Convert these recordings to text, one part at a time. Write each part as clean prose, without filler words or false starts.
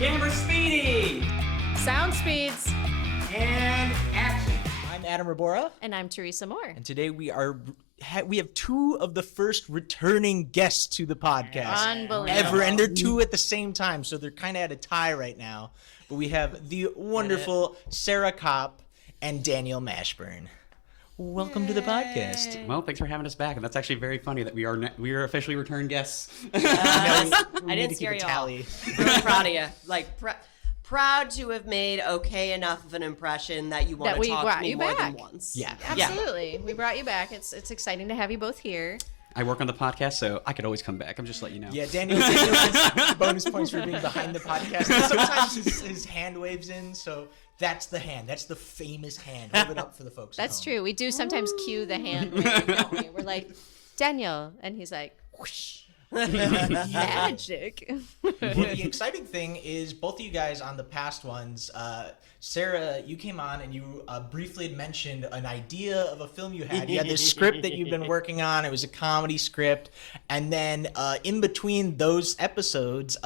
Camera speeding! Sound speeds. And action! I'm Adam Rabora. And I'm Teresa Moore. And today we have two of the first returning guests to the podcast. Unbelievable. Ever, and they're two at the same time, so they're kind of at a tie right now. But we have the wonderful Sarah Kopp and Daniel Mashburn. Welcome to the podcast. Well, thanks for having us back, and that's actually very funny that we are officially returned guests. I We need didn't to scare keep you a all. tally. Really proud of you. Like, proud to have made okay enough of an impression that you want That to we talk brought to me you more back. than once. Yeah. Absolutely. We brought you back. It's exciting to have you both here. I work on the podcast, so I could always come back. I'm just letting you know. Yeah, Daniel gets bonus points for being behind the podcast. And sometimes his hand waves in, so that's the hand. That's the famous hand. Hold it up for the folks at That's home. true. We do sometimes cue the hand wave, don't we? We're like, Daniel. And he's like, whoosh. Magic. Well, the exciting thing is both of you guys on the past ones, Sarah, you came on and you briefly had mentioned an idea of a film you had. You had this script that you've been working on. It was a comedy script. And then in between those episodes,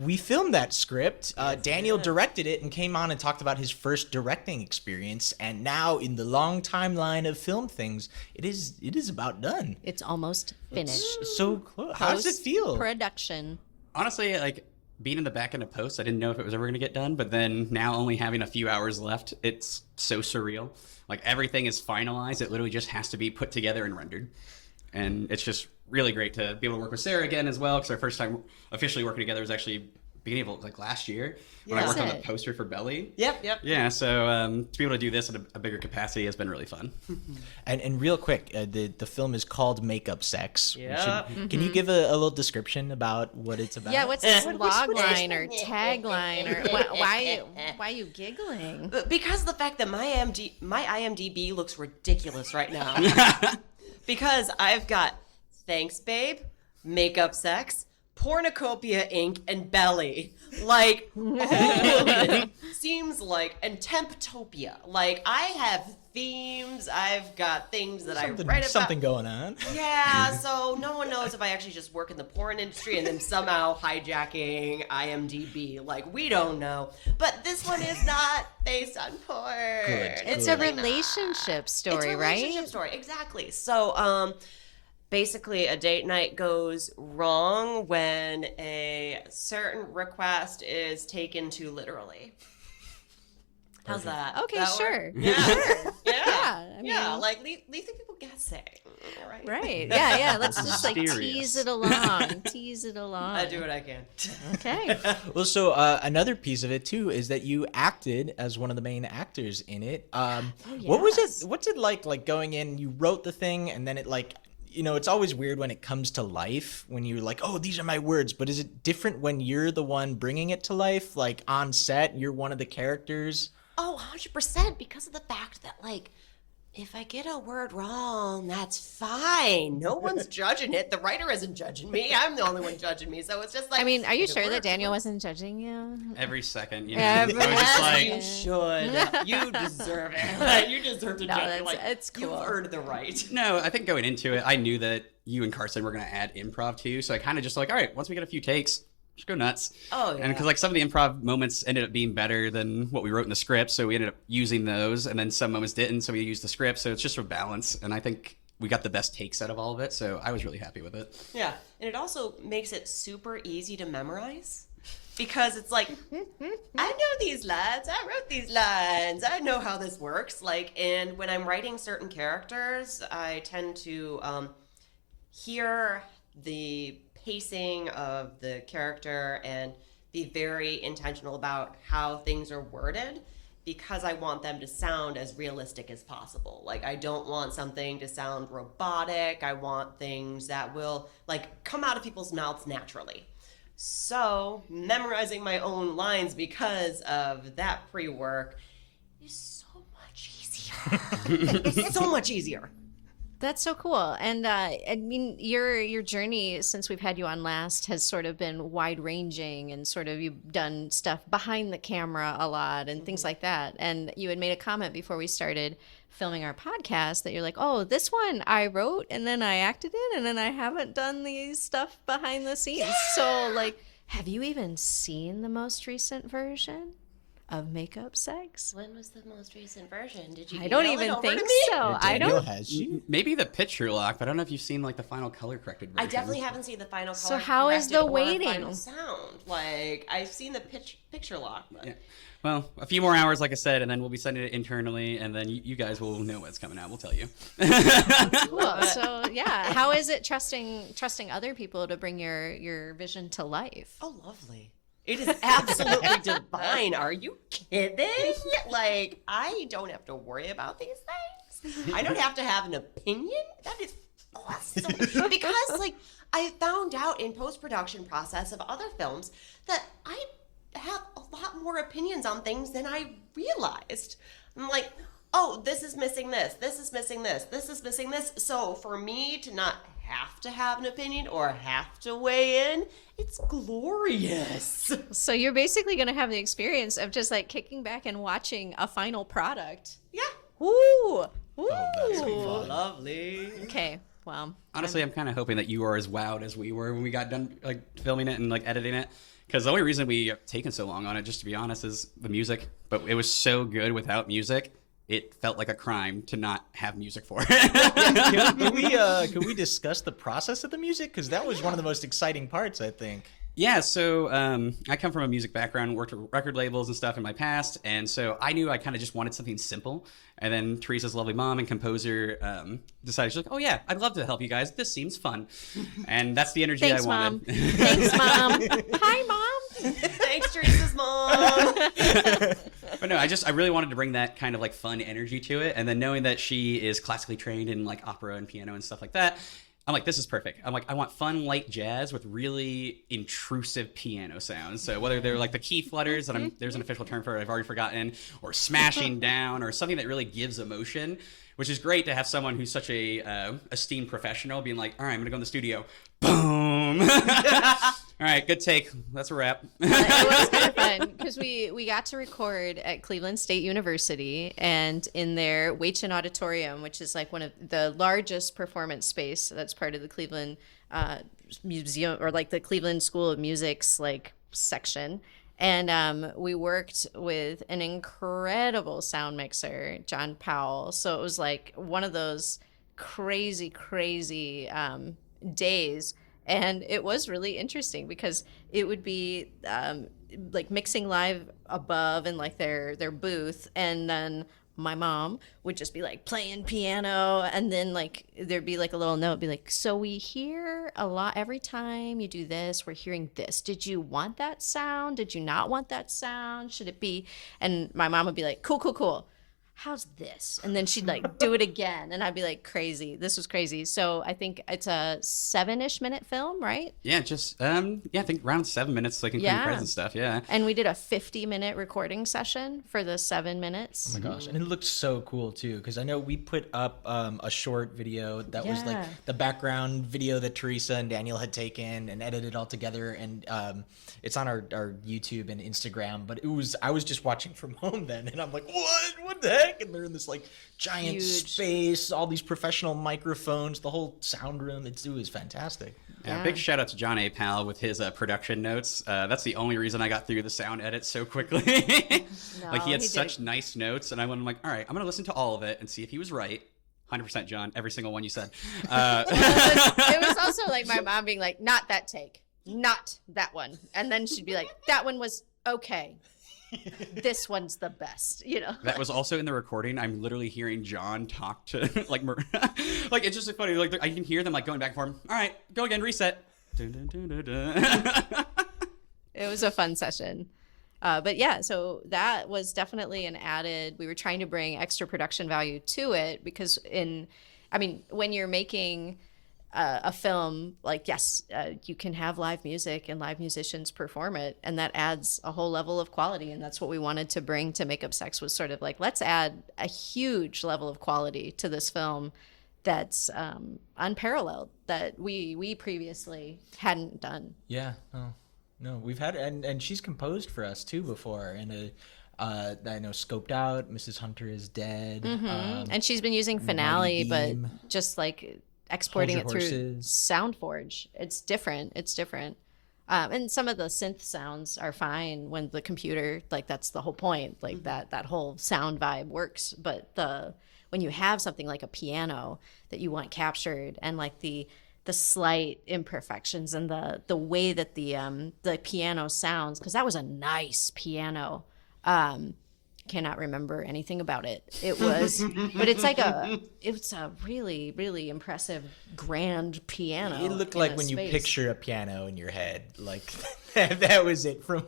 we filmed that script. Daniel directed it and came on and talked about his first directing experience. And now in the long timeline of film things, it is about done. It's almost finished. So close. How does it feel? Production. Honestly, like being in the back end of post, I didn't know if it was ever going to get done, but then now only having a few hours left, it's so surreal. Like everything is finalized. It literally just has to be put together and rendered. And it's just really great to be able to work with Sarah again as well, because our first time officially working together was actually beginning of like last year when I Yeah. worked on the poster for Belly. Yep. Yeah, so to be able to do this in a bigger capacity has been really fun. And real quick, the film is called Makeup Sex. Yeah. Can you give a little description about what it's about? Yeah, what's this What's log this? line or tagline or why are you giggling? But because of the fact that my IMDb looks ridiculous right now. Because I've got Thanks Babe, Makeup Sex, Pornocopia Inc., and Belly. Like, all of it seems like, and Temptopia. Like, I have themes, I've got things that I write about. Something going on. Yeah, so no one knows if I actually just work in the porn industry and then somehow hijacking IMDb. Like, we don't know. But this one is not based on porn. Good, It's good. a relationship story, It's a right? relationship story, exactly. So, basically, a date night goes wrong when a certain request is taken too literally. How's that? Okay, That sure. work? Yeah. Sure. Yeah. I mean, Yeah, like leave the people guessing. Right? right. Yeah. Let's just like Mysterious. tease it along. Tease it along. I do what I can. Okay. Well, so another piece of it too is that you acted as one of the main actors in it. What was yes. it? What's it like going in? You wrote the thing, and then it like. You know, it's always weird when it comes to life, when you're like, oh, these are my words. But is it different when you're the one bringing it to life? Like on set, you're one of the characters? Oh, 100%, because of the fact that, like, if I get a word wrong, that's fine. No one's judging it. The writer isn't judging me. I'm the only one judging me. So it's just like, I mean, are you if it sure that works, it Daniel works. wasn't judging you? Every second, you know. Every I was just As like, you should. You deserve it. You deserve to No, judge. that's- Like, it's cool. You've earned the right. no, I think going into it, I knew that you and Carson were going to add improv too. So I kind of just like, all right, once we get a few takes, just go nuts. Oh, yeah. And because like some of the improv moments ended up being better than what we wrote in the script, so we ended up using those, and then some moments didn't, so we used the script. So it's just a balance, and I think we got the best takes out of all of it. So I was really happy with it. Yeah, and it also makes it super easy to memorize because it's like, I know these lines, I wrote these lines, I know how this works. Like, and when I'm writing certain characters, I tend to hear the pacing of the character and be very intentional about how things are worded, because I want them to sound as realistic as possible. Like, I don't want something to sound robotic. I want things that will, like, come out of people's mouths naturally. So, memorizing my own lines because of that pre-work is so much easier. It's so much easier. That's so cool. And I mean, your journey since we've had you on last has sort of been wide ranging, and sort of you've done stuff behind the camera a lot and things like that. And you had made a comment before we started filming our podcast that you're like, oh, this one I wrote and then I acted in, and then I haven't done the stuff behind the scenes. So like, Have you even seen the most recent version of Makeup Sex? When was the most recent version? Did you? I don't email it even over think to me? so. I don't. Has she? Maybe the picture lock, but I don't know if you've seen like the final color corrected version. I definitely haven't seen the final color. So how is the corrected or waiting? Final sound. Like I've seen the picture lock. But... Yeah. Well, a few more hours, like I said, and then we'll be sending it internally, and then you guys will know what's coming out. We'll tell you. Cool. So yeah, how is it trusting other people to bring your vision to life? Oh, lovely. It is absolutely divine. Are you kidding? Like, I don't have to worry about these things. I don't have to have an opinion. That is awesome. Because, like, I found out in post-production process of other films that I have a lot more opinions on things than I realized. I'm like, oh, this is missing this. This is missing this. This is missing this. So for me to not have to have an opinion or have to weigh in, it's glorious. So you're basically going to have the experience of just like kicking back and watching a final product. Yeah. Ooh. Ooh. that's gonna be fun. Lovely. Okay. Well, Honestly, I'm kind of hoping that you are as wowed as we were when we got done like filming it and like editing it. Because the only reason we have taken so long on it, just to be honest, is the music. But it was so good without music. It felt like a crime to not have music for it. Can we discuss the process of the music? Because that was one of the most exciting parts, I think. Yeah, so I come from a music background, worked with record labels and stuff in my past, and so I knew I kind of just wanted something simple. And then Teresa's lovely mom and composer decided, she's like, oh yeah, I'd love to help you guys. This seems fun. And that's the energy thanks, I wanted. Mom. Thanks, Mom. Hi, Mom. Thanks, Teresa's mom. But no, I really wanted to bring that kind of like fun energy to it. And then knowing that she is classically trained in like opera and piano and stuff like that, I'm like, this is perfect. I'm like, I want fun, light jazz with really intrusive piano sounds. So whether they're like the key flutters, that there's an official term for it, I've already forgotten, or smashing down, or something that really gives emotion, which is great to have someone who's such a esteemed professional being like, all right, I'm gonna go in the studio. Boom. All right, good take. That's a wrap. It was kind of fun because we got to record at Cleveland State University and in their Waitchen Auditorium, which is like one of the largest performance space that's part of the Cleveland Museum or like the Cleveland School of Music's like section. And we worked with an incredible sound mixer, John Powell. So it was like one of those crazy days. And it was really interesting because it would be like mixing live above in like their booth, and then my mom would just be like playing piano, and then like there'd be like a little note be like, so we hear a lot every time you do this, we're hearing this. Did you want that sound? Did you not want that sound? Should it be? And my mom would be like, cool. How's this? And then she'd like do it again. And I'd be like, crazy. This was crazy. So I think it's a 7-ish minute film, right? Yeah, just, I think around 7 minutes, like including credits and stuff, yeah. And we did a 50-minute recording session for the 7 minutes. Oh my gosh, and it looked so cool too, because I know we put up a short video that was like the background video that Teresa and Daniel had taken and edited all together, and it's on our YouTube and Instagram. But I was just watching from home then, and I'm like, what the heck? And they're in this like giant Huge space, all these professional microphones, the whole sound room. It was fantastic. Yeah, big shout out to John A. Powell with his production notes. That's the only reason I got through the sound edit so quickly. Like he had such nice notes, and I'm like, all right, I'm gonna listen to all of it and see if he was right. 100% John, every single one you said. It was also like my mom being like, not that take, not that one, and then she'd be like, that one was okay. This one's the best, you know. That was also in the recording. I'm literally hearing John talk to like like it's just so funny. Like I can hear them like going back and forth. All right, go again, reset. It was a fun session. But yeah, so that was definitely an added, we were trying to bring extra production value to it because when you're making a film, like, yes, you can have live music and live musicians perform it, and that adds a whole level of quality. And that's what we wanted to bring to Makeup Sex, was sort of like, let's add a huge level of quality to this film that's unparalleled, that we previously hadn't done. Yeah. Oh, no, we've had, and she's composed for us too before, and I know Scoped Out, Mrs. Hunter is Dead. And she's been using Finale, but Beam. just like exporting it Hold Your through Horses. SoundForge. It's different. And some of the synth sounds are fine when the computer, like that's the whole point, like that whole sound vibe works. But when you have something like a piano that you want captured, and like the slight imperfections and the way that the piano sounds, because that was a nice piano. Cannot remember anything about it. It was, but it's a really, really impressive grand piano. It looked in like a when you space. picture a piano in your head, like that was it from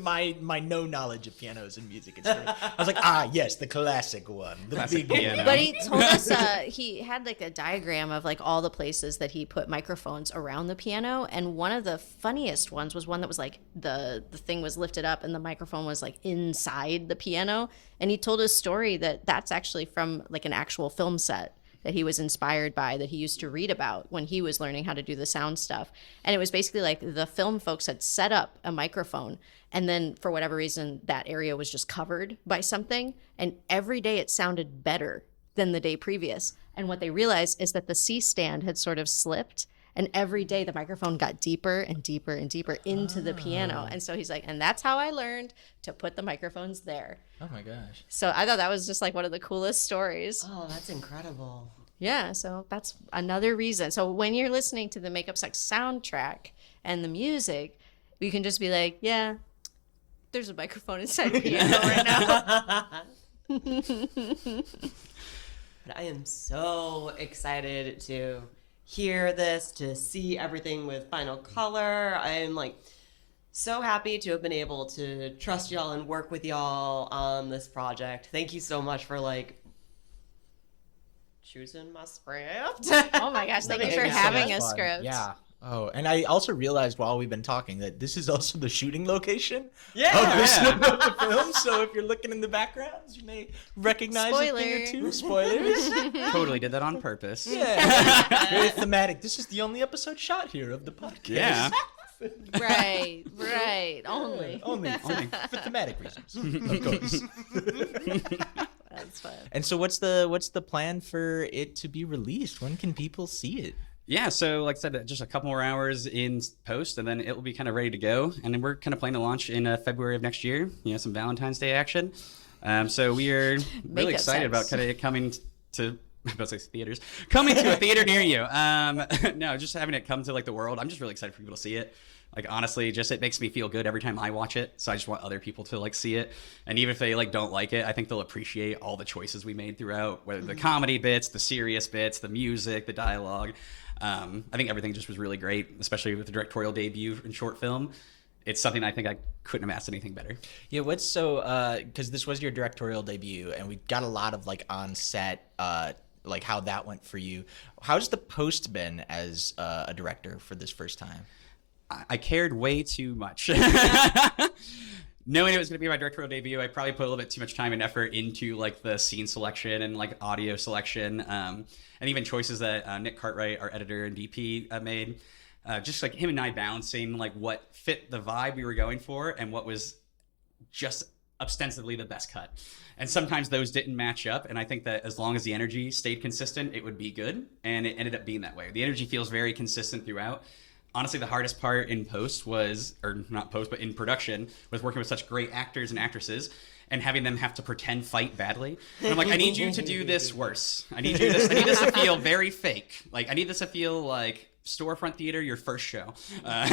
my no knowledge of pianos and music. I was like, yes, the classic one, the Classic big piano. But he told us he had like a diagram of like all the places that he put microphones around the piano, and one of the funniest ones was one that was like the thing was lifted up and the microphone was like inside the piano. And he told a story that's actually from like an actual film set that he was inspired by, that he used to read about when he was learning how to do the sound stuff. And it was basically like the film folks had set up a microphone, and then for whatever reason that area was just covered by something, and every day it sounded better than the day previous. And what they realized is that the C-stand had sort of slipped, and every day the microphone got deeper and deeper and deeper into the piano. And so he's like, and that's how I learned to put the microphones there. Oh my gosh. So I thought that was just like one of the coolest stories. Oh, that's incredible. Yeah, so that's another reason. So when you're listening to the Makeup Sucks soundtrack and the music, you can just be like, yeah, there's a microphone inside the piano right now. But I am so excited to hear this, to see everything with final color. I am like so happy to have been able to trust y'all and work with y'all on this project. Thank you so much for like choosing my script. Oh my gosh, thank you for It was so having much a fun. script. Yeah. Oh, and I also realized while we've been talking that this is also the shooting location Yeah. of the film. So if you're looking in the backgrounds, you may recognize a thing or Spoiler. two. Spoilers. Totally did that on purpose. Yeah. Very thematic. This is the only episode shot here of the podcast. Yeah. Right. Only. Only for thematic reasons, of course. That's fun. And so what's the plan for it to be released? When can people see it? Yeah, so like I said, just a couple more hours in post, and then it will be kind of ready to go. And then we're kind of planning to launch in February of next year. Some Valentine's Day action. So we are really Makeup excited sex. about kind of coming to. I'm about to say theaters. Coming to a theater near you. No, just having it come to like the world. I'm just really excited for people to see it. Like honestly, just it makes me feel good every time I watch it. So I just want other people to like see it. And even if they like don't like it, I think they'll appreciate all the choices we made throughout, whether the comedy bits, the serious bits, the music, the dialogue. I think everything just was really great, especially with the directorial debut in short film. It's something I think I couldn't have asked anything better. Yeah, what's so because this was your directorial debut, and we got a lot of like on set, like how that went for you. How's the post been as a director for this first time? I cared way too much. Knowing it was going to be my directorial debut, I probably put a little bit too much time and effort into like the scene selection and like audio selection, and even choices that Nick Cartwright, our editor and DP, made. Just like him and I balancing like what fit the vibe we were going for and what was just ostensibly the best cut. And sometimes those didn't match up, and I think that as long as the energy stayed consistent, it would be good, and it ended up being that way. The energy feels very consistent throughout. Honestly, the hardest part in post was, or not post, but in production, was working with such great actors and actresses and having them have to pretend fight badly. And I'm like, I need you to do this worse. I need this to feel very fake. Like, I need this to feel like storefront theater, your first show. But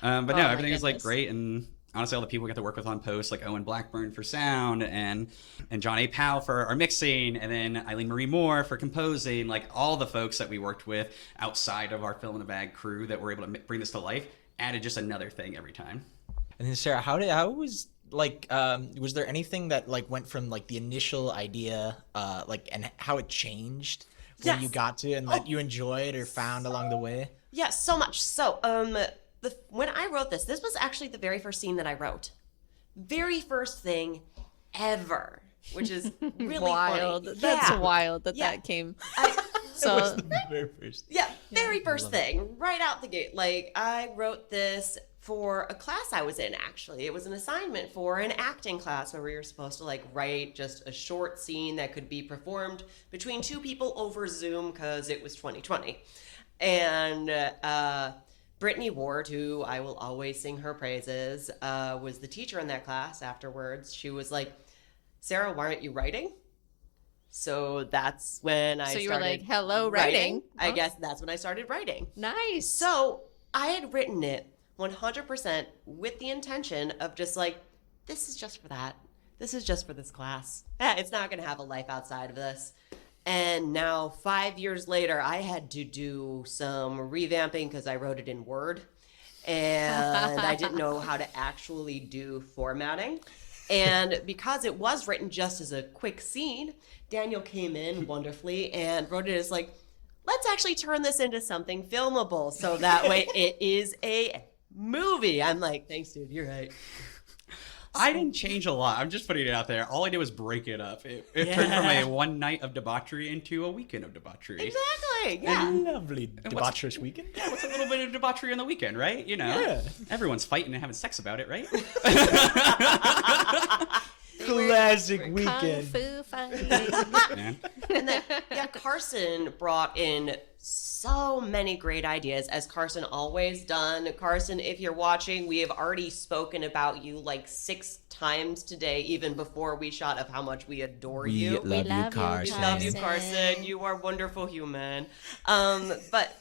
no, my everything is like goodness. great, and honestly, all the people we got to work with on post, like Owen Blackburn for sound, and John A. Powell for our mixing, and then Eileen Marie Moore for composing, like all the folks that we worked with outside of our Film in a Bag crew that were able to bring this to life, added just another thing every time. And then Sarah, was there anything that like went from like the initial idea, like, and how it changed when Yes. you got to, and that you enjoyed or found along the way? Yeah, so much. So, when I wrote this was actually the very first scene that I wrote. Very first thing ever, which is really wild. funny. That's Yeah. wild that Yeah. that came. I- That was So the very first. Yeah, very first thing, right out the gate. Like, I wrote this for a class I was in, actually. It was an assignment for an acting class where we were supposed to, like, write just a short scene that could be performed between two people over Zoom because it was 2020. And Brittany Ward, who I will always sing her praises, was the teacher in that class afterwards. She was like, Sarah, why aren't you writing? So that's when I So you started were like, hello, writing. I guess that's when I started writing. Nice. So I had written it 100% with the intention of just like, this is just for that. This is just for this class. It's not going to have a life outside of this. And now 5 years later, I had to do some revamping because I wrote it in Word. And I didn't know how to actually do formatting. And because it was written just as a quick scene, Daniel came in wonderfully and wrote it as like, let's actually turn this into something filmable. So that way it is a movie. I'm like, thanks, dude. You're right. I didn't change a lot. I'm just putting it out there. All I did was break it up. It turned from a one night of debauchery into a weekend of debauchery. Exactly. Yeah. Lovely debaucherous weekend. Yeah, what's a little bit of debauchery on the weekend, right? You know, Yeah. Everyone's fighting and having sex about it, right? Classic Kung weekend. Fu fighting. Man. And then, Carson brought in so many great ideas, as Carson always done. Carson, if you're watching, we have already spoken about you like 6 times today, even before we shot, of how much we adore you. love you, We love you, Carson. You are a wonderful human. But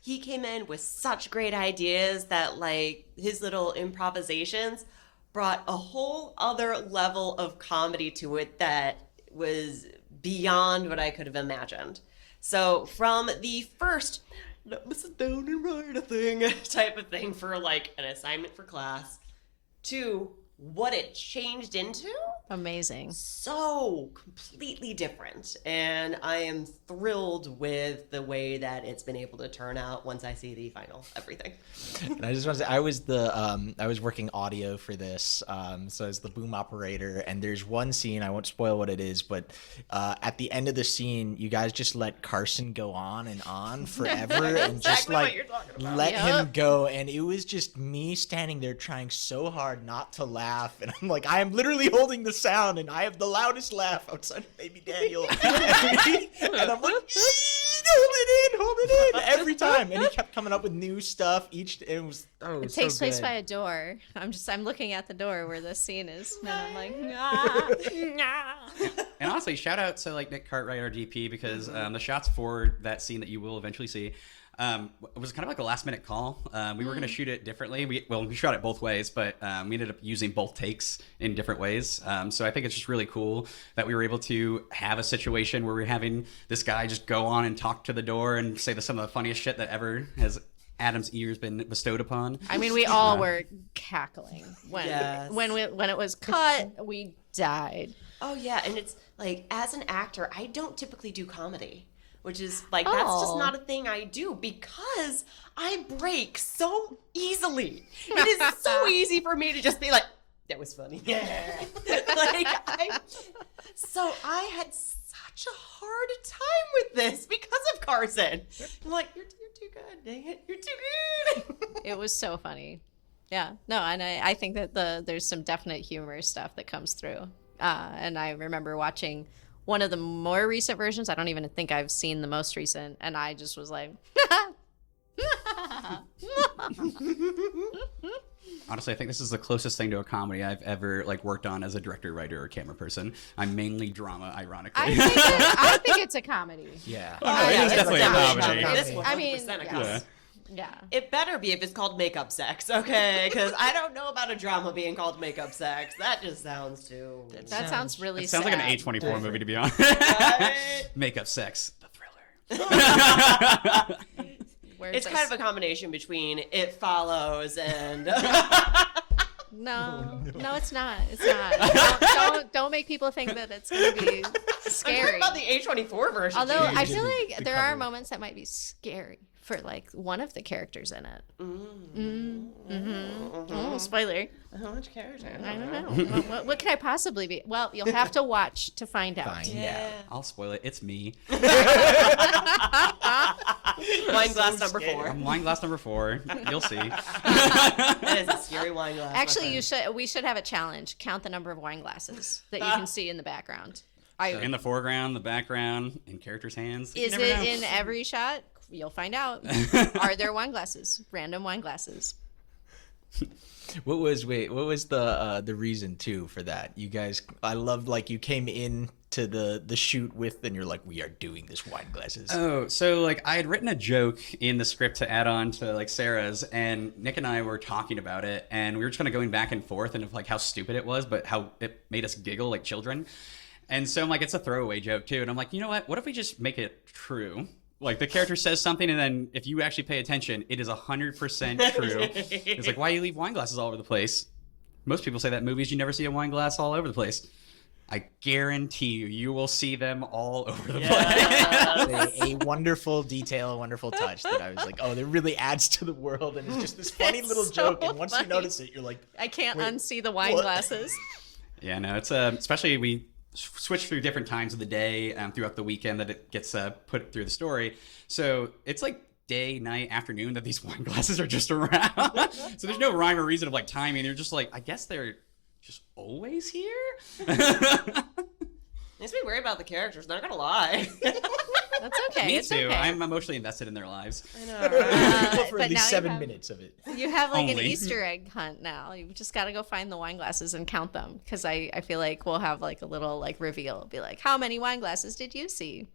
he came in with such great ideas that, like, his little improvisations brought a whole other level of comedy to it that was beyond what I could have imagined. So from the first, let me sit down and write a thing type of thing for like an assignment for class, to what it changed into, Amazing. so completely different. And I am thrilled with the way that it's been able to turn out once I see the final everything. And I just want to say, I was working audio for this, so I was the boom operator. And there's one scene, I won't spoil what it is, but at the end of the scene, you guys just let Carson go on and on forever, and just Exactly what like you're talking about. let him Yep. go. And it was just me standing there trying so hard not to laugh, and I'm like, I am literally holding the sound, and I have the loudest laugh outside of baby Daniel, and I'm like, hold it in every time. And he kept coming up with new stuff it was It takes place by a door. I'm looking at the door where the scene is, and I'm like, nah. And honestly, shout out to like Nick Cartwright, our DP, because the shots for that scene that you will eventually see it was kind of like a last minute call. We were going to shoot it differently. We shot it both ways, but we ended up using both takes in different ways. So I think it's just really cool that we were able to have a situation where we're having this guy just go on and talk to the door and say some of the funniest shit that ever has Adam's ears been bestowed upon. I mean, we all were cackling when Yes. when it was cut. We died. Oh yeah, and it's like, as an actor, I don't typically do comedy, which is like, that's just not a thing I do because I break so easily. It is so easy for me to just be like, that was funny. Yeah. So I had such a hard time with this because of Carson. I'm like, you're too good, dang it. You're too good. It was so funny. Yeah. No, and I think that there's some definite humor stuff that comes through. And I remember watching one of the more recent versions. I don't even think I've seen the most recent, and I just was like, Honestly, I think this is the closest thing to a comedy I've ever like worked on as a director, writer, or camera person. I'm mainly drama, ironically. I think it's a comedy. Yeah. Oh, it is definitely a comedy. This 100% I mean, a yes. comedy. Yeah. Yeah. It better be if it's called makeup sex, okay? Because I don't know about a drama being called makeup sex. That just sounds too... That sounds really It sounds like an sad. A24 movie, to be honest. Right? Makeup sex, the thriller. Where It's kind of a combination between It Follows and... No, it's not. It's not. Don't make people think that it's going to be I'm scary. talking about the A24 version. Although Yeah, I you feel did like the there are cover. moments that might be scary for like one of the characters in it. Oh, spoiler. How much character? I don't know. What could I possibly be? Well, you'll have to watch to find out. Fine. Yeah. I'll spoil it. It's me. Wine glass number 4. I'm wine glass number 4. You'll see. That is a scary wine glass. my Actually, friend. we should have a challenge. Count the number of wine glasses that you can see in the background. In the foreground, the background, in characters' hands. You Is never it know. in every shot? You'll find out. Are there wine glasses? Random wine glasses. What was the reason too for that? You guys, I loved like you came in to the shoot with, and you're like, we are doing this wine glasses. Oh, so like I had written a joke in the script to add on to like Sarah's, and Nick and I were talking about it, and we were just kind of going back and forth and of like how stupid it was, but how it made us giggle like children. And so I'm like, it's a throwaway joke too, and I'm like, you know what if we just make it true? Like the character says something, and then if you actually pay attention, it is 100% true. It's like, why do you leave wine glasses all over the place? Most people say that in movies you never see a wine glass all over the place. I guarantee you will see them all over the place. A wonderful detail, a wonderful touch that I was like, oh, that really adds to the world, and it's just this funny It's little so joke, and once funny. you notice it, you're like, I can't Wait, unsee the wine what? glasses. Yeah, no, it's especially we switch through different times of the day throughout the weekend that it gets put through the story. So it's like day, night, afternoon that these wine glasses are just around. So there's no rhyme or reason of like timing. They're just like, I guess they're just always here. Makes me worry about the characters, not gonna lie. That's okay. Me it's too. okay. I'm emotionally invested in their lives. I know, right? go for but at now least you 7 have- minutes of it. You have like an Only. Easter egg hunt now. You've just got to go find the wine glasses and count them, because I feel like we'll have like a little like reveal. It'll be like, how many wine glasses did you see?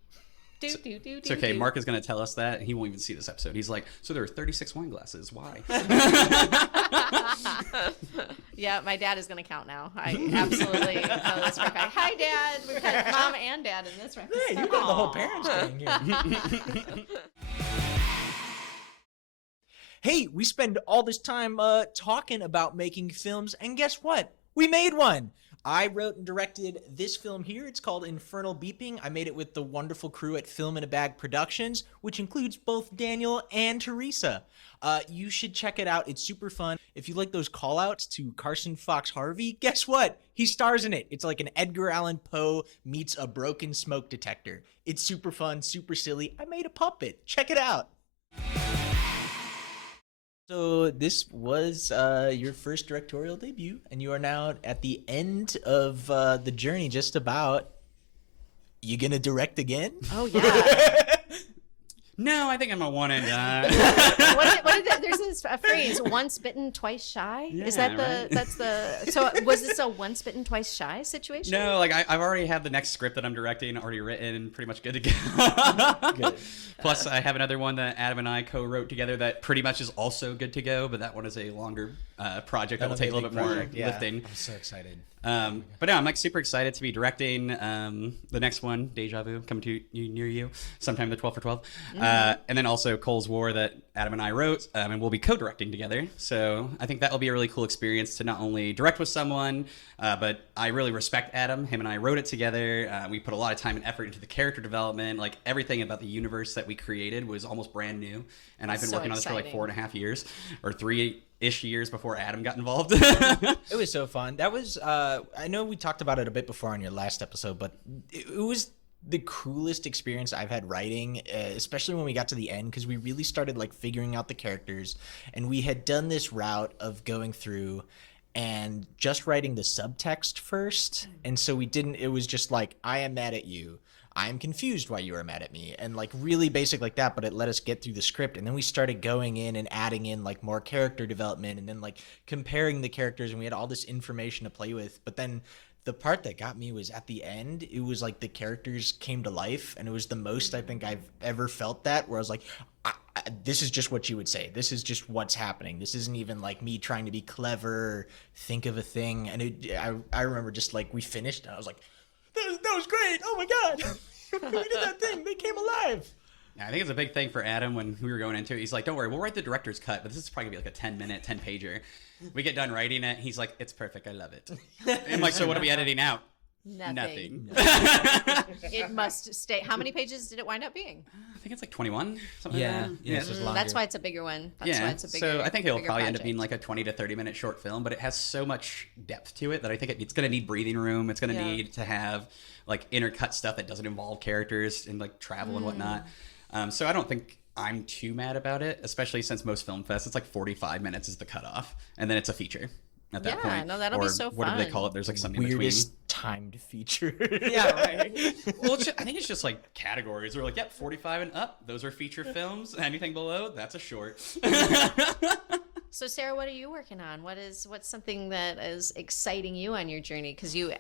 It's okay. Mark is going to tell us that. And he won't even see this episode. He's like, so there are 36 wine glasses. Why? Yeah, my dad is going to count now. I absolutely know this for a fact. Hi, Dad. We've got Mom and Dad in this room. Hey, you got the whole parents gang here. Hey, we spend all this time talking about making films, and guess what? We made one. I wrote and directed this film here. It's called Infernal Beeping. I made it with the wonderful crew at Film in a Bag Productions, which includes both Daniel and Teresa. You should check it out. It's super fun. If you like those call-outs to Carson Fox Harvey, guess what? He stars in it. It's like an Edgar Allan Poe meets a broken smoke detector. It's super fun, super silly. I made a puppet. Check it out. So this was your first directorial debut, and you are now at the end of the journey, just about. You gonna direct again? Oh, yeah. No, I think I'm a one and done. There's this a phrase, once bitten, twice shy. Is Yeah, that the, right? that's the, so was this a once bitten, twice shy situation? No, like I've already had the next script that I'm directing already written, pretty much good to go. Good. Plus, I have another one that Adam and I co-wrote together that pretty much is also good to go, but that one is a longer project that will take a little bit more lifting. I'm so excited. But no, I'm like super excited to be directing the next one, Deja Vu, coming to you near you sometime the 12 for 12. And then also Cole's War that Adam and I wrote, and we'll be co-directing together. So I think that will be a really cool experience to not only direct with someone, but I really respect Adam. Him and I wrote it together. We put a lot of time and effort into the character development. Like everything about the universe that we created was almost brand new. And I've been So working on this for like exciting. 4.5 years or 3-ish years before Adam got involved. It was so fun. That was, I know we talked about it a bit before on your last episode, but it was the coolest experience I've had writing, especially when we got to the end, because we really started like figuring out the characters, and we had done this route of going through and just writing the subtext first. And so it was just like, I am mad at you. I am confused why you are mad at me, and like really basic like that, but it let us get through the script. And then we started going in and adding in like more character development, and then like comparing the characters, and we had all this information to play with. But then the part that got me was at the end. It was like the characters came to life, and it was the most I think I've ever felt that, where I was like, this is just what you would say. This is just what's happening. This isn't even like me trying to be clever or think of a thing. And I remember just like we finished, and I was like, that was great. Oh my God. We did that thing. They came alive. Yeah, I think it's a big thing for Adam when we were going into it. He's like, don't worry, we'll write the director's cut, but this is probably going to be like a 10-minute, 10-pager. We get done writing it. He's like, it's perfect. I love it. And I'm like, so what are we editing out? Nothing. It must stay. How many pages did it wind up being? I think it's like 21. Something Yeah, like that. yeah, it's just longer. That's why it's a bigger one. That's why it's a bigger. So I think it'll bigger probably end up project. being like a 20 to 30-minute short film, but it has so much depth to it that I think it's going to need breathing room. It's going to need to have like intercut stuff that doesn't involve characters and like travel and whatnot. So I don't think I'm too mad about it, especially since most film fests, it's like 45 minutes is the cutoff, and then it's a feature. at that Yeah, point. no, that'll or be so what do they fun. call it? There's like something in Weirdest timed feature. Yeah, right. between. Well, I think it's just like categories. They're like, yep, 45 and up. Those are feature films. Anything below, that's a short. So Sarah, what are you working on? What's something that is exciting you on your journey? Because you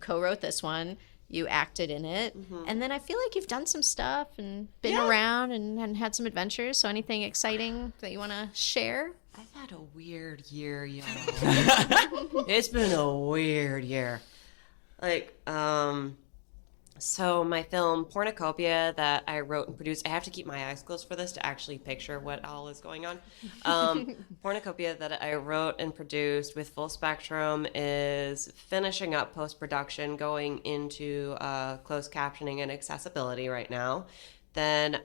co-wrote this one, you acted in it, and then I feel like you've done some stuff and been around and had some adventures. So anything exciting that you want to share? I've had a weird year, y'all. It's been a weird year. Like, so my film Pornocopia that I wrote and produced, I have to keep my eyes closed for this to actually picture what all is going on. Pornocopia that I wrote and produced with Full Spectrum is finishing up post-production, going into closed captioning and accessibility right now. Then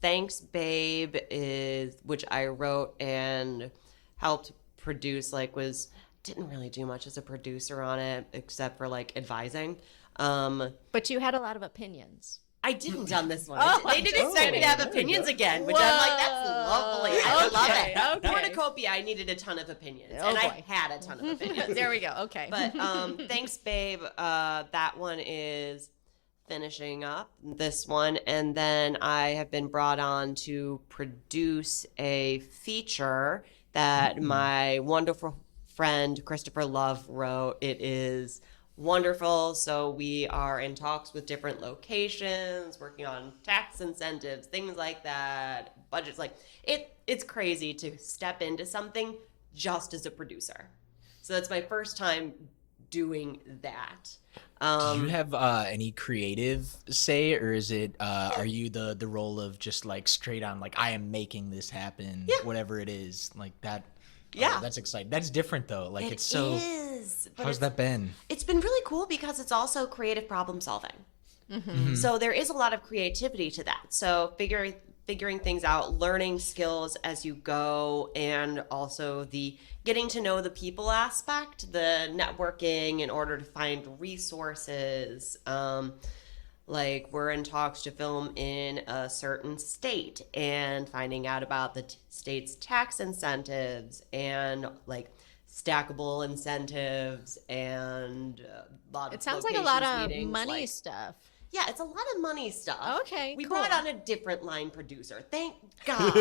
Thanks Babe is, which I wrote and helped produce, didn't really do much as a producer on it except for like advising. But you had a lot of opinions. I didn't done this one. Oh, They didn't expect me to have opinions again, which I'm like, that's lovely. I would love Okay, it. okay. Cornucopia, I needed a ton of opinions, Oh, and boy. I had a ton of opinions. There we go. Okay. But Thanks Babe, that one is finishing up this one, and then I have been brought on to produce a feature that my wonderful friend Christopher Love wrote. It is wonderful. So we are in talks with different locations, working on tax incentives, things like that, budgets. Like it's crazy to step into something just as a producer. So that's my first time doing that. Do you have any creative say, or is it are you the role of just like straight on, like, I am making this happen, whatever it is, like that? Yeah. That's exciting. That's different though. Like It it's so. is, but How's that been? It's been really cool because it's also creative problem solving. So there is a lot of creativity to that. So figuring things out, learning skills as you go, and also the getting to know the people aspect, the networking in order to find resources. Like we're in talks to film in a certain state and finding out about the state's tax incentives and like stackable incentives and a lot of It sounds like a lot of meetings, money stuff. Yeah, it's a lot of money stuff. Okay, We cool. brought on a different line producer. Thank God.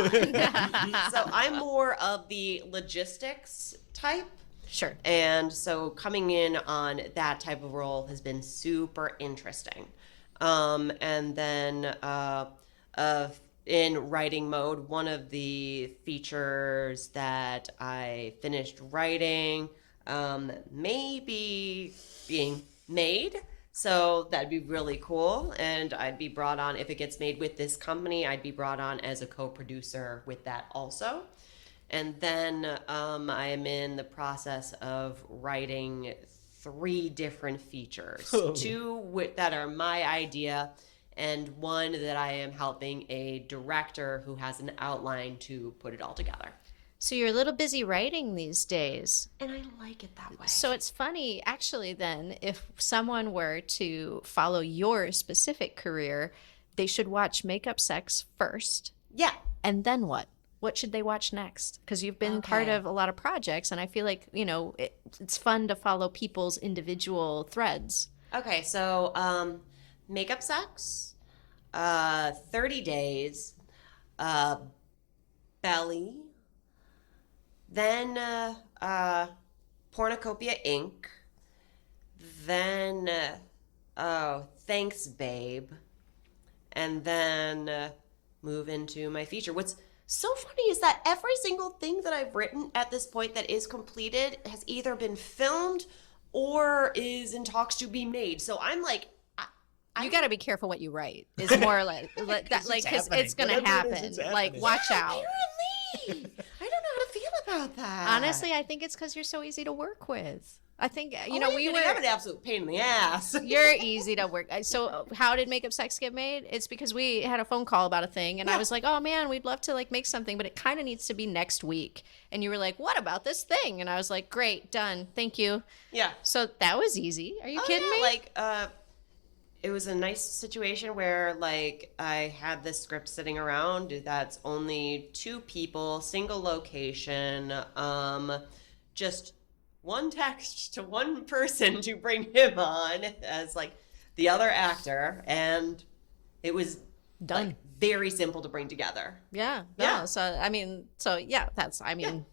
So I'm more of the logistics type. Sure. And so coming in on that type of role has been super interesting. And then in writing mode, one of the features that I finished writing may be being made. So that'd be really cool. And I'd be brought on, if it gets made with this company, I'd be brought on as a co-producer with that also. And then I am in the process of writing 3 different features. 2 that are my idea, and 1 that I am helping a director who has an outline to put it all together. So you're a little busy writing these days. And I like it that way. So it's funny, actually, then, if someone were to follow your specific career, they should watch Makeup Sex first. Yeah. And then what? What should they watch next? Because you've been part Okay. of a lot of projects, and I feel like, it's fun to follow people's individual threads. Okay, so Makeup Sex, 30 Days, Belly, then Pornocopia Inc., then Thanks Babe, and then move into my feature. What's so funny is that every single thing that I've written at this point that is completed has either been filmed or is in talks to be made. So I'm like, You got to be careful what you write. Is more or less that, like, because it's gonna Whatever it is, happen. it's Like, happening. watch out. really? I don't know how to feel about that. Honestly, I think it's because you're so easy to work with. I think I'm an absolute pain in the ass. You're easy to work. So how did Makeup Sex get made? It's because we had a phone call about a thing, and I was like, oh man, we'd love to like make something, but it kind of needs to be next week. And you were like, what about this thing? And I was like, great, done, thank you. Yeah. So that was easy. Are you kidding me? Like, it was a nice situation where like I had this script sitting around that's only 2 people, single location, just one text to one person to bring him on as like the other actor, and it was Done. like, very simple to bring together. Yeah. Yeah. No,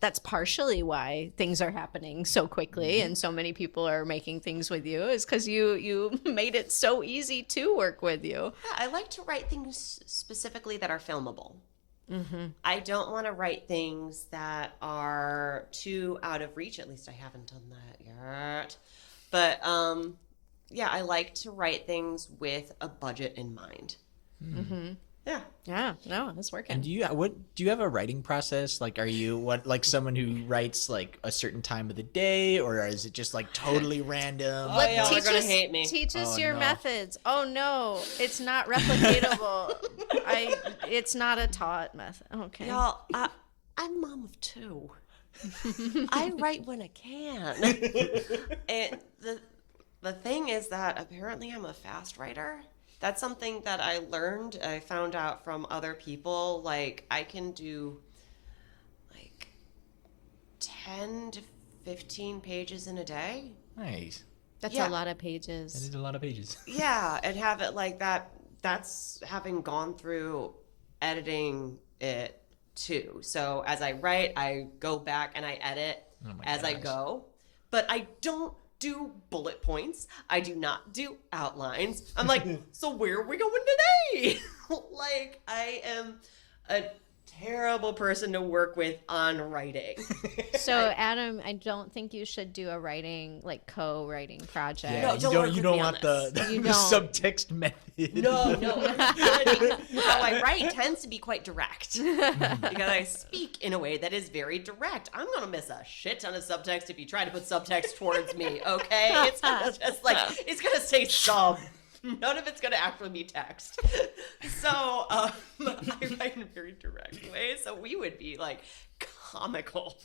that's partially why things are happening so quickly and so many people are making things with you, is because you made it so easy to work with you. Yeah, I like to write things specifically that are filmable. Mm-hmm. I don't want to write things that are too out of reach. At least I haven't done that yet. But yeah, I like to write things with a budget in mind. Mm-hmm. Yeah. Yeah. No, it's working. And do you have a writing process? Like, are you like someone who writes like a certain time of the day, or is it just like totally random? Oh, yeah, they're gonna hate me. Teach us Oh, your no. methods. Oh no, it's not replicatable. It's not a taught method. Okay. Y'all, I'm mom of two. I write when I can. And the thing is that apparently I'm a fast writer. That's something that I learned. I found out from other people. Like, I can do like 10 to 15 pages in a day. Nice. That's Yeah. a lot of That pages. is a lot of pages. Yeah, and have it like that. That's having gone through editing it too. So as I write, I go back and I edit Oh my as I gosh. go. But I don't do bullet points. I do not do outlines. I'm like, so where are we going today? Like, I am a terrible person to work with on writing. So Adam, I don't think you should do a co-writing project. Yeah, No, you don't don't work you with don't me on want the, this. You the don't. subtext method. No. How I write tends to be quite direct because I speak in a way that is very direct. I'm gonna miss a shit ton of subtext if you try to put subtext towards me. Okay, it's gonna just like it's gonna say sub. None of it's gonna actually be text. So I write in a very direct way. So we would be like comical.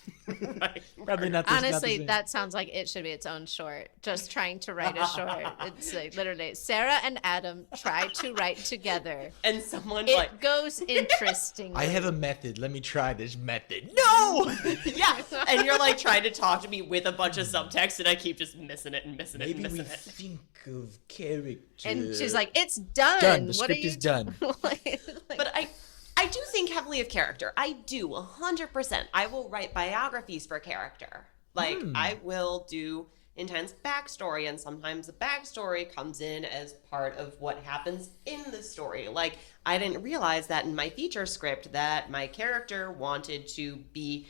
Right? Probably not. The, Honestly, not the same. that sounds like it should be its own short. Just trying to write a short. It's like literally Sarah and Adam try to write together. And someone's It like, goes interesting. I have a method. Let me try this method. No. yeah, and you're like trying to talk to me with a bunch of subtext, and I keep just missing it and missing it and Maybe we missing it. think of character. And she's like, "It's done. Done. The What script are you is done." Like- But I do think heavily of character. I do 100%. I will write biographies for character. Like I will do intense backstory, and sometimes the backstory comes in as part of what happens in the story. Like I didn't realize that in my feature script that my character wanted to be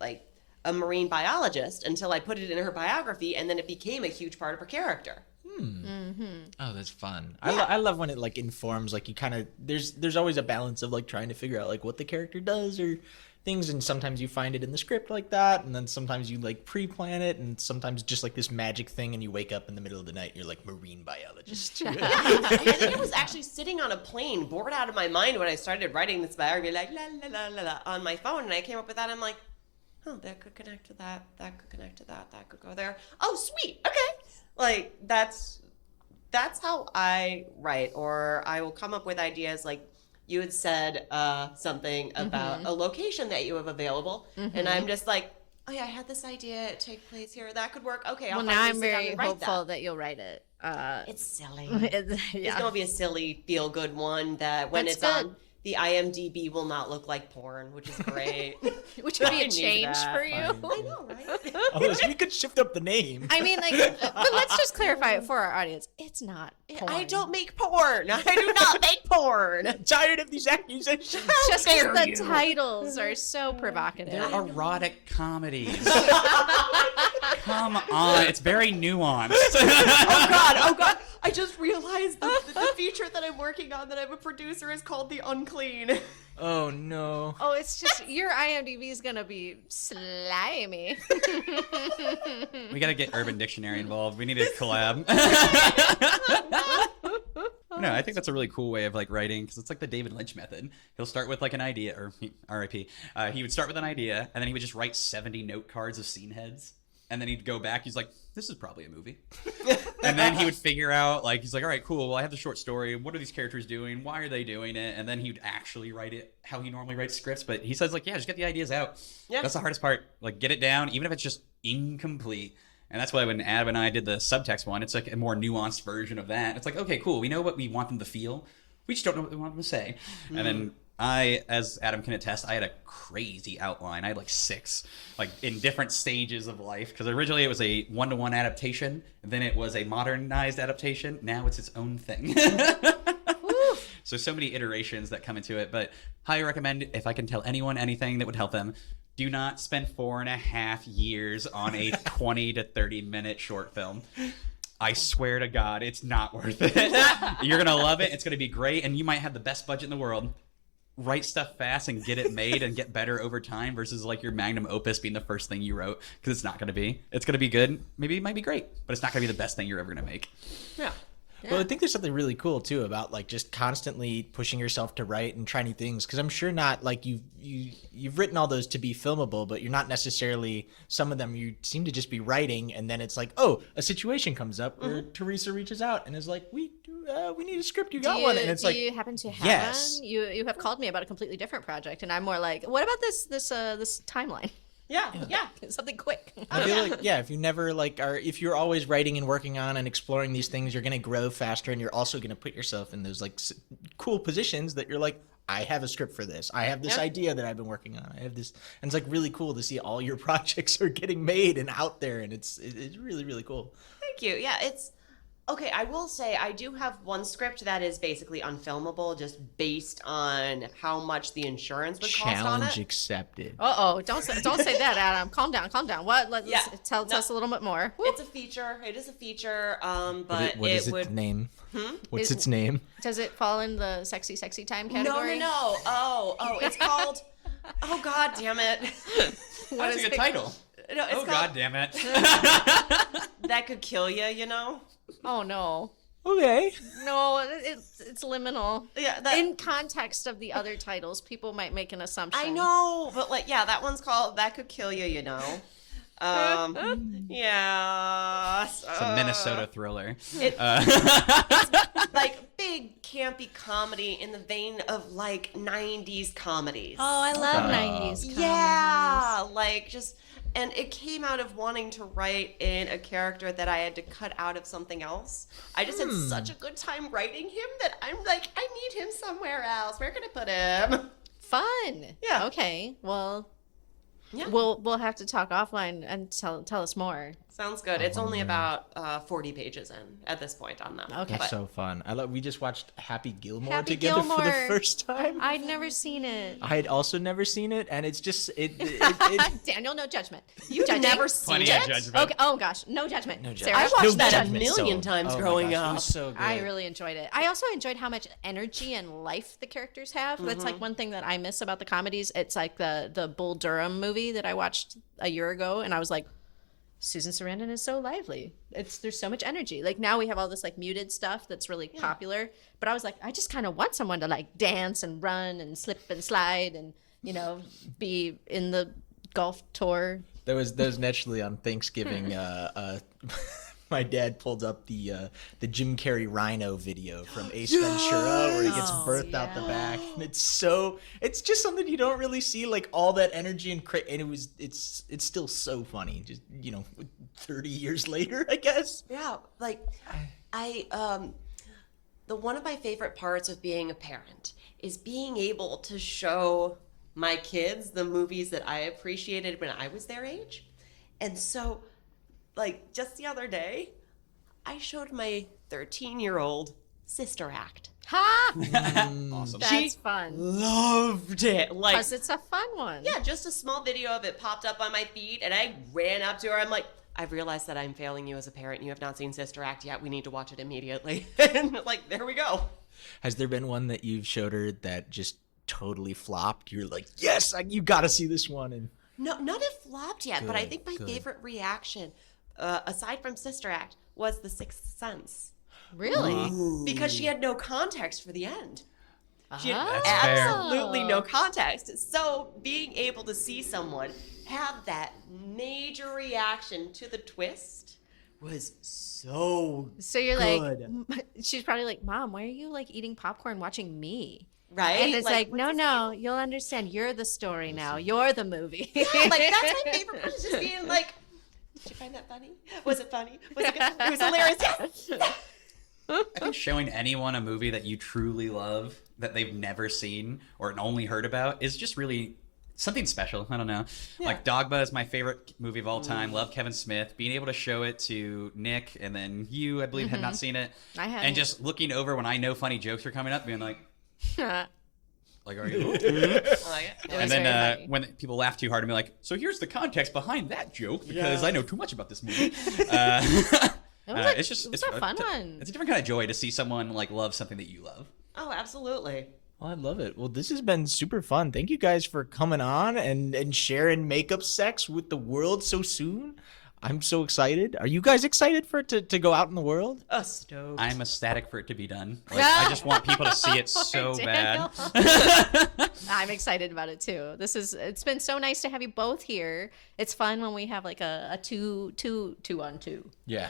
like a marine biologist until I put it in her biography, and then it became a huge part of her character. Oh, that's fun. I love when it like informs, like you kind of there's always a balance of like trying to figure out like what the character does or things, and sometimes you find it in the script like that, and then sometimes you like pre-plan it, and sometimes just like this magic thing, and you wake up in the middle of the night, you're like marine biologist. I think I was actually sitting on a plane, bored out of my mind when I started writing this biography, like la la la la la on my phone, and I came up with that. I'm like, oh, that could connect to that. That could connect to that. That could go there. Oh, sweet. Okay. Like that's how I write, or I will come up with ideas. Like you had said something about a location that you have available, and I'm just like, oh yeah, I had this idea to take place here. That could work. Okay, I'll well, finally now I'm sit down very and write hopeful that you'll write it. It's silly. It's, It's yeah. gonna be a silly, feel-good one that when That's it's good. on the IMDb will not look like porn, which is great. Which would be I a need change that. for you. I know, right? Oh, so we could shift up the name. I mean, like, but let's just clarify it for our audience. It's not porn. I don't make porn. I do not make porn. Tired of these accusations. Just dare because you. the titles are so provocative. They're erotic comedies. Come on, it's very nuanced. Oh God! I just realized the feature that I'm working on that I'm a producer is called The Unclean. Oh no. Oh, it's just your IMDb is gonna be slimy. We gotta get Urban Dictionary involved. We need a collab. No, I think that's a really cool way of like writing, because it's like the David Lynch method. He'll start with like an idea, or R.I.P. He would start with an idea, and then he would just write 70 note cards of scene heads, and then he'd go back. He's like, this is probably a movie. And then he would figure out, like, he's like, all right, cool. Well, I have the short story. What are these characters doing? Why are they doing it? And then he'd actually write it how he normally writes scripts. But he says, like, yeah, just get the ideas out. Yeah. That's the hardest part. Like, get it down, even if it's just incomplete. And that's why when Adam and I did the subtext one, it's like a more nuanced version of that. It's like, okay, cool. We know what we want them to feel. We just don't know what we want them to say. And then I, as Adam can attest, I had a crazy outline. I had like 6, like in different stages of life. Because originally it was a 1-to-1 adaptation. Then it was a modernized adaptation. Now it's its own thing. So many iterations that come into it. But highly recommend, if I can tell anyone anything that would help them, do not spend 4.5 years on a 20 to 30 minute short film. I swear to God, it's not worth it. You're going to love it. It's going to be great. And you might have the best budget in the world. Write stuff fast and get it made and get better over time versus like your magnum opus being the first thing you wrote. Because it's not going to be. It's going to be good. Maybe it might be great. But it's not going to be the best thing you're ever going to make. Yeah. Well, I think there's something really cool too about like just constantly pushing yourself to write and try new things. Because I'm sure not like you've written all those to be filmable, but you're not necessarily, some of them you seem to just be writing, and then it's like, oh, a situation comes up where Teresa reaches out and is like, we need a script. You got one, and it's like, do you happen to have yes. one? You have called me about a completely different project, and I'm more like, what about this timeline? Yeah. Something quick. I feel like, if you never like are, if you're always writing and working on and exploring these things, you're going to grow faster, and you're also going to put yourself in those like cool positions that you're like, I have a script for this. I have this idea that I've been working on. I have this, and it's like really cool to see all your projects are getting made and out there, and it's really, really cool. Thank you. Yeah, it's okay. I will say I do have one script that is basically unfilmable, just based on how much the insurance would cost on Challenge it. accepted. Don't say that, Adam. Calm down. What? Tell us a little bit more. It's a feature. It is a feature. But what is its name? What's its name? Does it fall in the sexy time category? No. Oh, it's called. Oh God damn it! That's a good title. No, it's Oh, called, God damn it. That could kill you. You know. Oh no. Okay. No, it's liminal. Yeah. In context of the other titles, people might make an assumption. I know, but like, yeah, that one's called "That Could Kill You," you know. Yeah. It's a Minnesota thriller. It's like big campy comedy in the vein of like 90s comedies. Oh, I love 90s comedies. Yeah, like just, and it came out of wanting to write in a character that I had to cut out of something else. I just had such a good time writing him that I'm like, I need him somewhere else. Where can I put him? Fun. Yeah. Okay. Well, Yeah. we'll have to talk offline and tell us more. Sounds good. It's only about 40 pages in at this point on them. Okay. That's so fun. We just watched Happy Gilmore Happy together for the Gilmore. first time. I'd never seen it. I had also never seen it, and it's just it Daniel, no judgment. You've judging? never seen Plenty of it? judgment. Okay. Oh gosh, no judgment. No Sarah? judgment. I watched No that a judgment million zone. times Oh my growing gosh, it up. was so good. I really enjoyed it. I also enjoyed how much energy and life the characters have. That's like one thing that I miss about the comedies. It's like the Bull Durham movie that I watched a year ago, and I was like, Susan Sarandon is so lively. There's so much energy. Like now we have all this like muted stuff that's really popular, but I was like, I just kind of want someone to like dance and run and slip and slide and be in the golf tour. There was naturally on Thanksgiving. My dad pulled up the Jim Carrey Rhino video from Ace Ventura, where he gets birthed out the back, and it's just something you don't really see, like all that energy and it's still so funny, just 30 years later, I guess. Yeah, like one of my favorite parts of being a parent is being able to show my kids the movies that I appreciated when I was their age. And so, like, just the other day, I showed my 13-year-old Sister Act. Ha! Awesome. That's fun. Loved it. Like, Plus, it's a fun one. yeah, just a small video of it popped up on my feed, and I ran up to her. I'm like, I've realized that I'm failing you as a parent. You have not seen Sister Act yet. We need to watch it immediately. And like, there we go. Has there been one that you've showed her that just totally flopped? You're like, yes, you got to see this one. And No, none have flopped yet, but I Good, think my good. favorite reaction, aside from Sister Act, was The Sixth Sense. Really? Because she had no context for the end. She had Oh. That's fair. absolutely no context. So being able to see someone have that major reaction to the twist was so So you're good. like, she's probably like, Mom, why are you like eating popcorn watching me? right. And it's like, what's no, this no, you'll understand. You're the story now. You're the movie. like that's my favorite part, is just being like, find that funny? Was it funny? Was it good? It was hilarious. Yes. I think showing anyone a movie that you truly love that they've never seen or only heard about is just really something special. I don't know. Like Dogma is my favorite movie of all time. Love Kevin Smith. Being able to show it to Nick and then you, I believe, had not seen it. I haven't. And just looking over when I know funny jokes are coming up, being like, are you? I like it. And then when people laugh too hard, I'm like, so here's the context behind that joke because I know too much about this movie. It's a fun one. It's a different kind of joy to see someone like love something that you love. Oh, absolutely. Well, I love it. Well, this has been super fun. Thank you guys for coming on and sharing makeup sex with the world so soon. I'm so excited. Are you guys excited for it to go out in the world? Stoked. I'm ecstatic for it to be done. Like, I just want people to see it so bad. I'm excited about it too. It's been so nice to have you both here. It's fun when we have like a two on two. Yeah.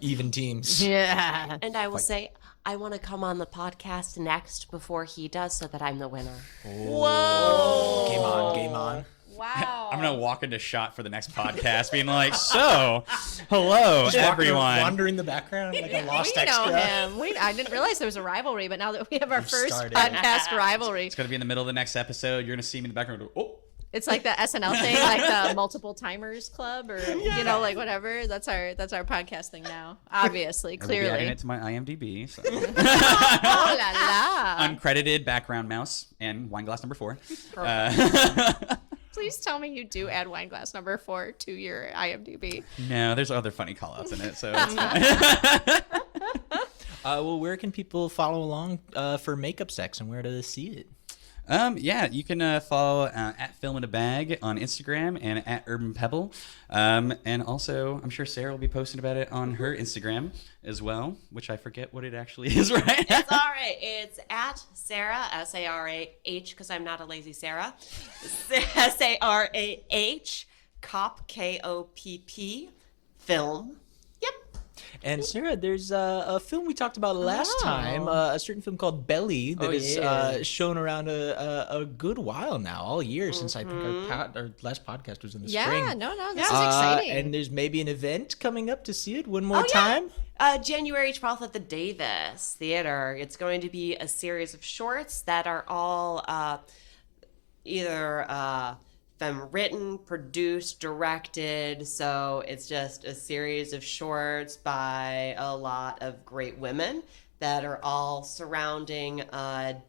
Even teams. Yeah. And I will say, I want to come on the podcast next before he does so that I'm the winner. Whoa. Game on. Wow. I'm gonna walk into shot for the next podcast, being like, "So, hello, everyone." Wandering the background like a lost We extra. know him. I didn't realize there was a rivalry, but now that we have our first started. podcast rivalry, It's gonna be in the middle of the next episode. You're gonna see me in the background. Go, oh, it's like the SNL thing, like the multiple timers club, or like whatever. That's our podcast thing now. Obviously, I will be adding clearly. it to my IMDb. So. Oh la la! Uncredited background mouse and wine glass number 4. Please tell me you do add wine glass number 4 to your IMDb. No, there's other funny call-outs in it, so it's fine. Well, where can people follow along for makeup sex and where to see it? Yeah, you can follow at Film in a Bag on Instagram and at Urban Pebble. And also, I'm sure Sarah will be posting about it on her Instagram as well, which I forget what it actually is, right? It's all right. It's at Sarah, S-A-R-A-H, because I'm not a lazy Sarah. S-A-R-A-H, Kopp, K-O-P-P, film. Yep. And Sarah, there's a film we talked about last time, a certain film called Belly that is shown around a good while now, all year since I think our last podcast was in the spring. Yeah, no, this is exciting. And there's maybe an event coming up to see it one more time. January 12th at the Davis Theater. It's going to be a series of shorts that are all either written, produced, directed. So it's just a series of shorts by a lot of great women that are all surrounding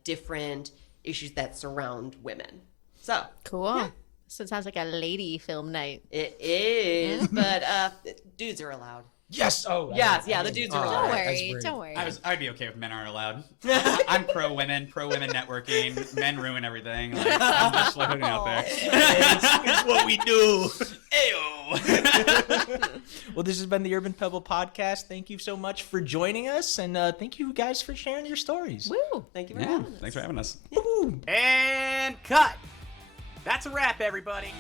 different issues that surround women. So Cool. yeah. So it sounds like a lady film night. It is, but dudes are allowed. Yes. Oh. Yes, yeah, the dudes are Don't allowed. don't worry. I'd be okay if men aren't allowed. I'm pro women networking. Men ruin everything. Like, I'm just putting it out there. It's what we do. Ayo. Well, this has been the Urban Pebble podcast. Thank you so much for joining us, and thank you guys for sharing your stories. Woo. Thank you for Yeah, having us. thanks for having us. And cut. That's a wrap, everybody.